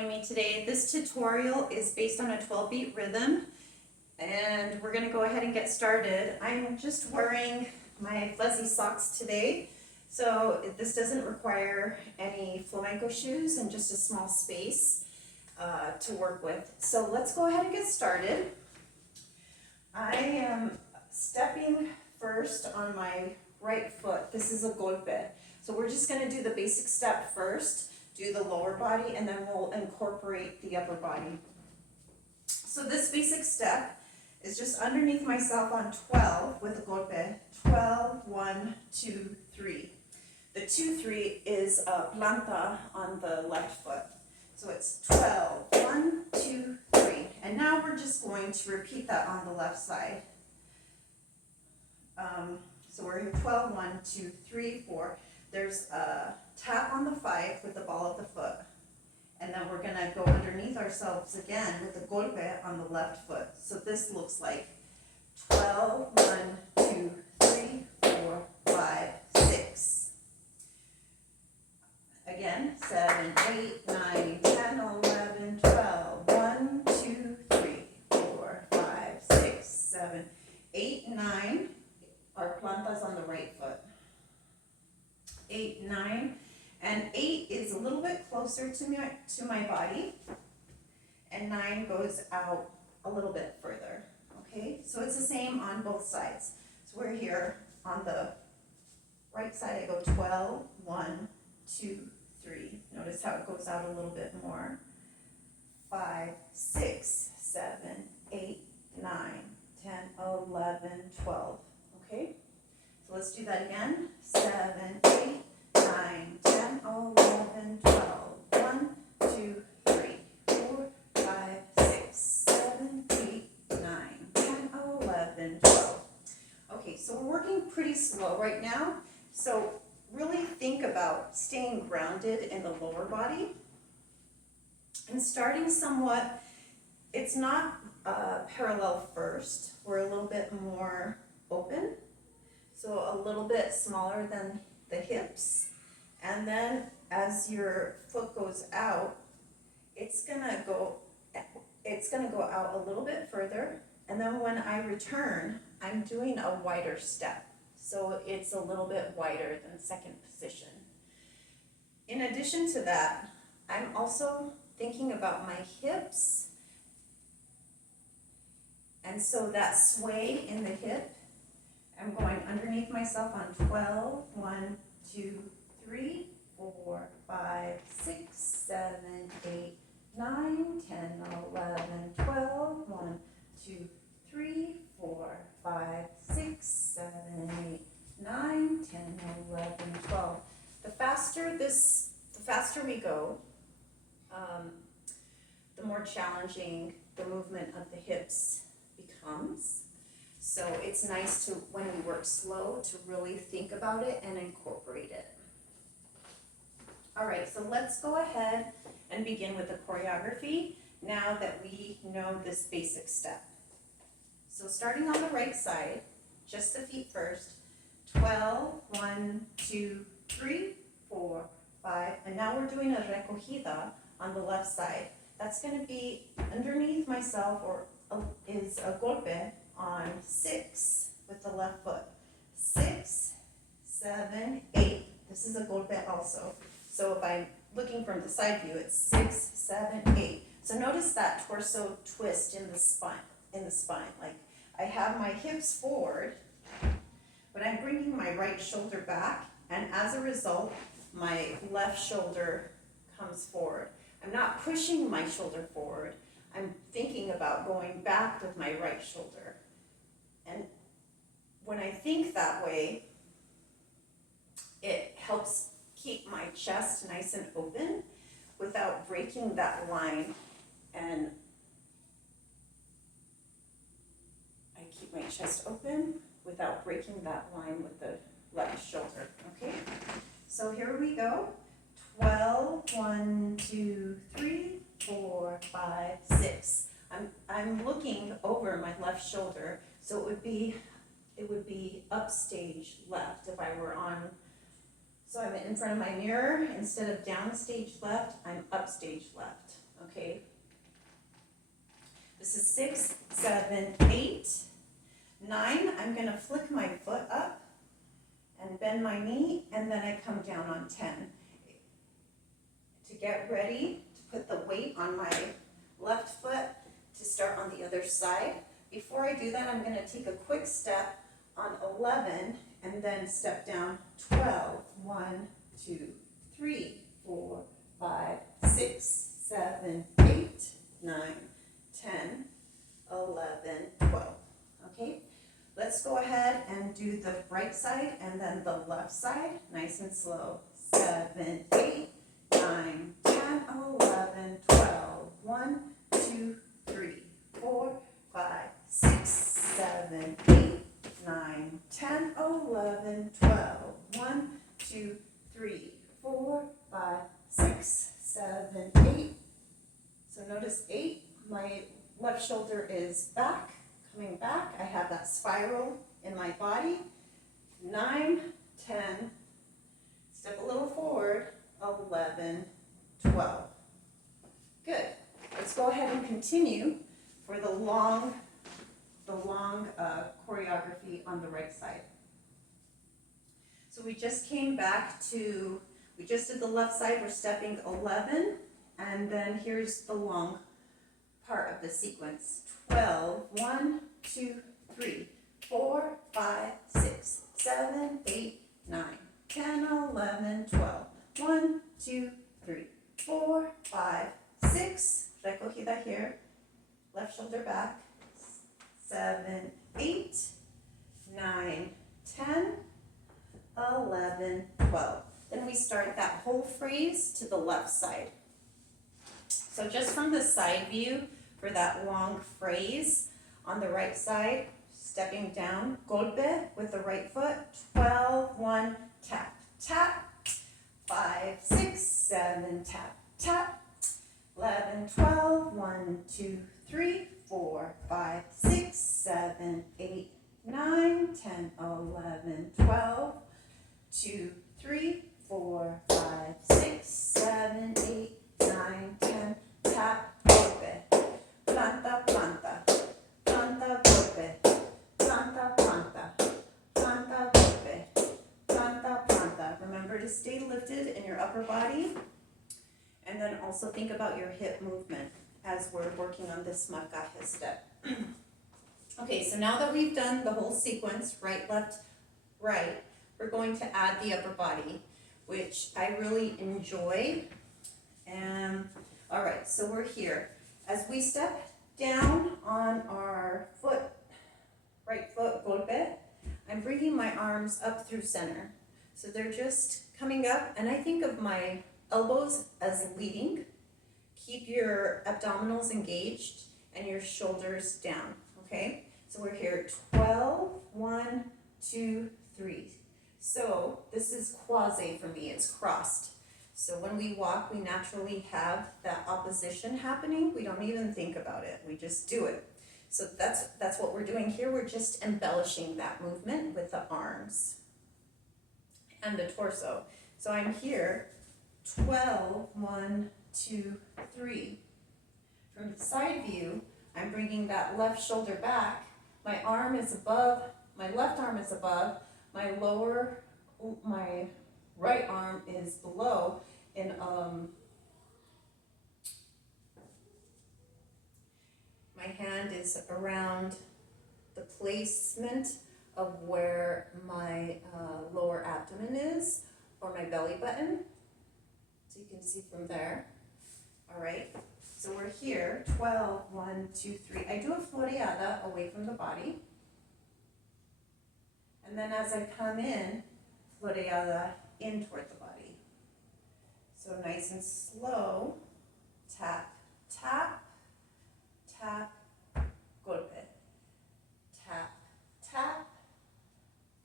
joining me today. This tutorial is based on a 12-beat rhythm, and we're going to go ahead and get started. I'm just wearing my fuzzy socks today, so this doesn't require any flamenco shoes and just a small space to work with. So let's go ahead and get started. I am stepping first on my right foot. This is a golpe. So we're just going to do the basic step first, do the lower body, and then we'll incorporate the upper body. So this basic step is just underneath myself on 12 with a golpe. 12, 1, 2, 3. The 2, 3 is a planta on the left foot. So it's 12, 1, 2, 3. And now we're just going to repeat that on the left side. So we're here 12, 1, 2, 3, 4. There's a tap on the 5 with the ball of the foot. And then we're going to go underneath ourselves again with the golpe on the left foot. So this looks like 12, 1, 2, 3, 4, 5, 6. Again, 7, 8, 9, 10, 11, 12. 1, 2, 3, 4, 5, 6, 7, 8, 9. Our plantas on the right foot. 8, 9, and 8 is a little bit closer to my body, and 9 goes out a little bit further. Okay, so it's the same on both sides. So we're here on the right side. I go 12, 1, 2, 3. Notice how it goes out a little bit more. 5, 6, 7, 8, 9, 10, 11, 12. Okay, so let's do that again. 7, 8, 9, 10, 11, 12. 1, 2, 3, 4, 5, 6, 7, 8, 9, 10, 11, 12. Okay, so we're working pretty slow right now. So really think about staying grounded in the lower body and starting somewhat. It's not parallel first. We're a little bit more open, so a little bit smaller than the hips, and then as your foot goes out, it's gonna go out a little bit further, and then when I return, I'm doing a wider step, so it's a little bit wider than second position. In addition to that, I'm also thinking about my hips, and so that sway in the hip, I'm going underneath myself on 12, 1, 2, 3, 4, 5, 6, 7, 8, 9, 10, 11, 12, 1, 2, 3, 4, 5, 6, 7, 8, 9, 10, 11, 12. The faster we go, the more challenging the movement of the hips becomes. So it's nice to, when we work slow, to really think about it and incorporate it. All right, so let's go ahead and begin with the choreography now that we know this basic step. So starting on the right side, just the feet first. 12, 1, 2, 3, 4, 5, and now we're doing a recogida on the left side. That's going to be underneath myself, or is a golpe on 6 with the left foot. 6, 7, 8. This is a golpe also. So if I'm looking from the side view, it's 6, 7, 8. So notice that torso twist in the spine. Like I have my hips forward, but I'm bringing my right shoulder back, and as a result, my left shoulder comes forward. I'm not pushing my shoulder forward. I'm thinking about going back with my right shoulder. And when I think that way, it helps keep my chest nice and open without breaking that line. And I keep my chest open without breaking that line with the left shoulder. Okay? So here we go. 12, 1, 2, 3, 4, 5, 6. I'm looking over my left shoulder, so it would be upstage left if I were on. So I'm in front of my mirror. Instead of downstage left, I'm upstage left. okay? This is 6, 7, 8, 9. I'm gonna flick my foot up and bend my knee, and then I come down on 10. To get ready to put the weight on my left foot to start on the other side. Before I do that, I'm gonna take a quick step on 11 and then step down 12. 1, 2, 3, 4, 5, 6, 7, 8, 9, 10, 11, 12. Okay, let's go ahead and do the right side and then the left side, nice and slow. 7, 8, 9, 10, 11, 12. 1, 2, 3, 4, 5, 6, 7, 8, 9, 10, 11, 12. 1, 2, 3, 4, 5, 6, 7, 8. So notice 8, my left shoulder is back, coming back. I have that spiral in my body. 9, 10, step a little forward, 11, 12. Good. Let's go ahead and continue for the long choreography on the right side. So we just came back to, we just did the left side, we're stepping 11, and then here's the long part of the sequence. 12, 1, 2, 3, 4, 5, 6, 7, 8, 9, 10, 11, 12. 1, 2, 3, 4, 5, 6, recogida here, left shoulder back, 7, 8, 9, 10, 11, 12. Then we start that whole phrase to the left side. So just from the side view for that long phrase, on the right side, stepping down, golpe with the right foot, 12, 1, tap, tap, 5, 6, 7, tap, tap, 11, 12, 1, 2, 3, 4, 5, 6, 7, 8, 9, 10, 11, 12, 2, 3, 4, 5, 6, 7, 8, 9, 10, tap, golpe, planta, planta, planta, golpe, planta, planta, planta, golpe, planta, planta. Remember to stay lifted in your upper body, and then also think about your hip movement as we're working on this marcaje step. Okay, so now that we've done the whole sequence, right, left, right, we're going to add the upper body, which I really enjoy. And all right, so we're here. As we step down on our foot, right foot, golpe, I'm bringing my arms up through center. So they're just coming up, and I think of my elbows as leading. Keep your abdominals engaged and your shoulders down, okay? So we're here, 12, 1, 2, 3. So this is quasi for me, it's crossed. So when we walk, we naturally have that opposition happening. We don't even think about it, we just do it. So that's what we're doing here. We're just embellishing that movement with the arms and the torso. So I'm here, 12, 1, 2, 3. From the side view, I'm bringing that left shoulder back. My arm is above, my left arm is above, my right arm is below, and my hand is around the placement of where my lower abdomen is, or my belly button. So you can see from there. All right, so we're here, 12, 1, 2, 3. I do a floreada away from the body. And then as I come in, floreada in toward the body. So nice and slow, tap, tap, tap, golpe. Tap, tap,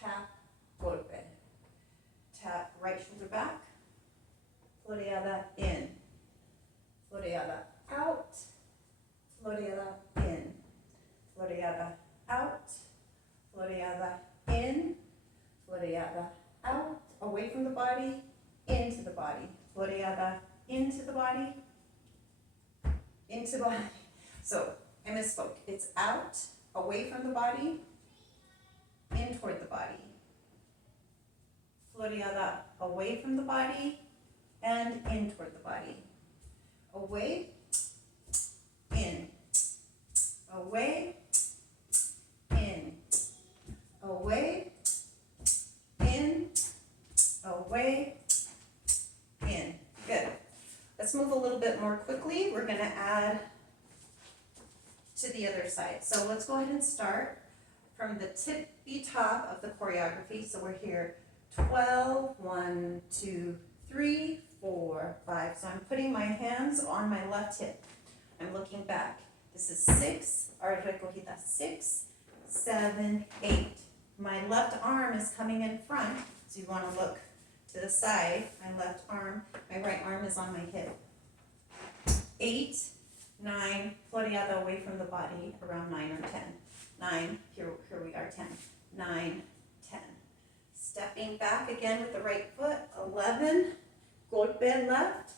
tap, golpe. Tap, right shoulder back, floreada in, floreada out, floreada in, floreada out, floreada in, floreada out, away from the body, into the body, floreada into the body, into body. So I misspoke. It's out, away from the body, in toward the body. Floreada, away from the body and in toward the body. Away, in, away, in, away, in, away, in. Good. Let's move a little bit more quickly. We're going to add to the other side. So let's go ahead and start from the tippy top of the choreography. So we're here 12, 1, 2, 3, 4, 5. So I'm putting my hands on my left hip. I'm looking back. This is 6, or recogida, 6, 7, 8. My left arm is coming in front, so you want to look to the side. My left arm, my right arm is on my hip. 8, 9, floreada away from the body, around 9 or 10. 9, here we are, 10. 9, 10. Stepping back again with the right foot, 11, golpe left,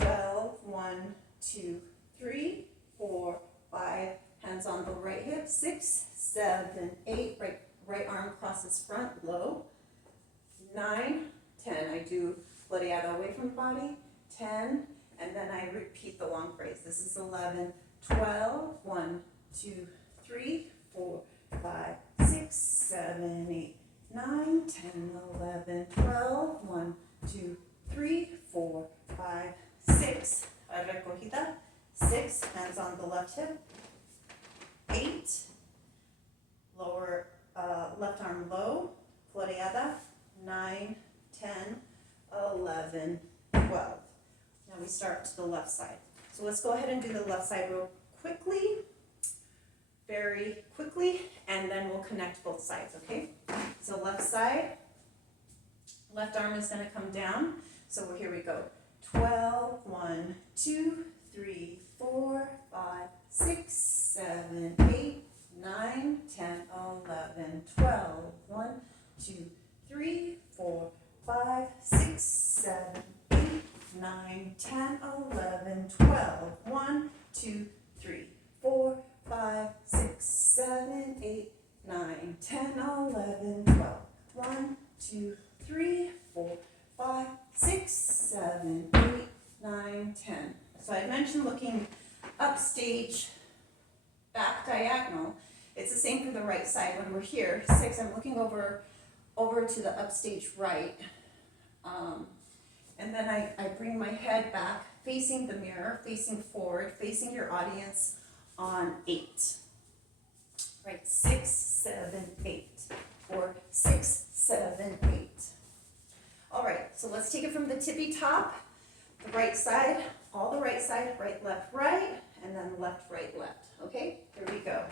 12, 1, 2, 3, 4, 5, hands on the right hip, 6, 7, 8, right arm crosses front, low, 9, 10, I do floreada away from the body, 10, and then I repeat the long phrase. This is 11, 12, 1, 2, 3, 4, 5, 6, 7, 8, 9, 10, 11, 12, 1, 2, 3, 4, 5, 6, recogida, 6, hands on the left hip, 8, lower, left arm low, floreada, 9, 10, 11, 12. Now we start to the left side. So let's go ahead and do the left side real quickly, very quickly, and then we'll connect both sides, okay? So left side, left arm is going to come down. So here we go. 12, 1, 2, 3, 4, 5, 6, 7, 8, 9, 10, 11, 12, 1, 2, 3, 4, 5, 6, 7, 8, 9, 10, 11, 12, 1, 2, 3, 4, 5, 6, 7, 8, 9, 10, 11, 12, 1, 2, 3, 4, 5, 6, 7, 8, 9, 10. So I mentioned looking upstage, back diagonal. It's the same for the right side. When we're here, 6, I'm looking over to the upstage right. And then I bring my head back, facing the mirror, facing forward, facing your audience on 8. Right, 6, 7, 8. Or 6, 7, 8. All right, so let's take it from the tippy top, the right side, all the right side, right, right, and then left, right, left. Okay, here we go.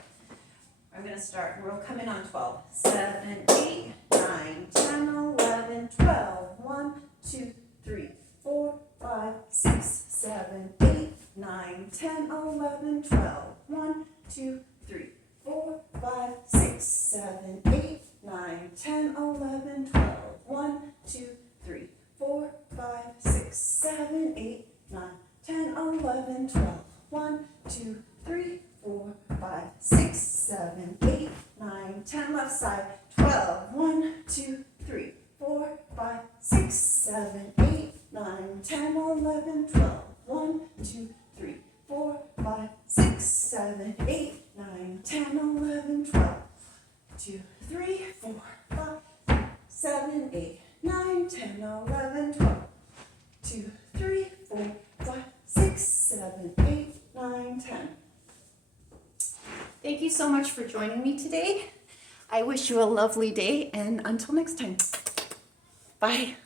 I'm going to start, we'll come in on 12. 7, 8, 9, 10, 11, 12. 1, 2, 3, 4, 5, 6, 7, 8, 9, 10, 11, 12. 1, 2, 3, 4, 5, 6, 7, 8, 9, 10, 11, 12. 1, 2, 3, 4, 5, 6, 7, 8, 9, 10, 11, 12. 1, 2, 3, 4, 5, 6, 7, 8, 9, 10, left side, 12. 1, 2, 3, 4, 5, 6, 7, 8, 9, 10, 11, 12. 1, 2, 3, 4, 5, 6, 7, 8, 9, 10, 11, 12. 2, 3, 4, 5, 7, 8, 9, 10, 11, 12. 2, 3, 4, 5, 6, 7, 8, 9, 10. Thank you so much for joining me today. I wish you a lovely day, and until next time, bye.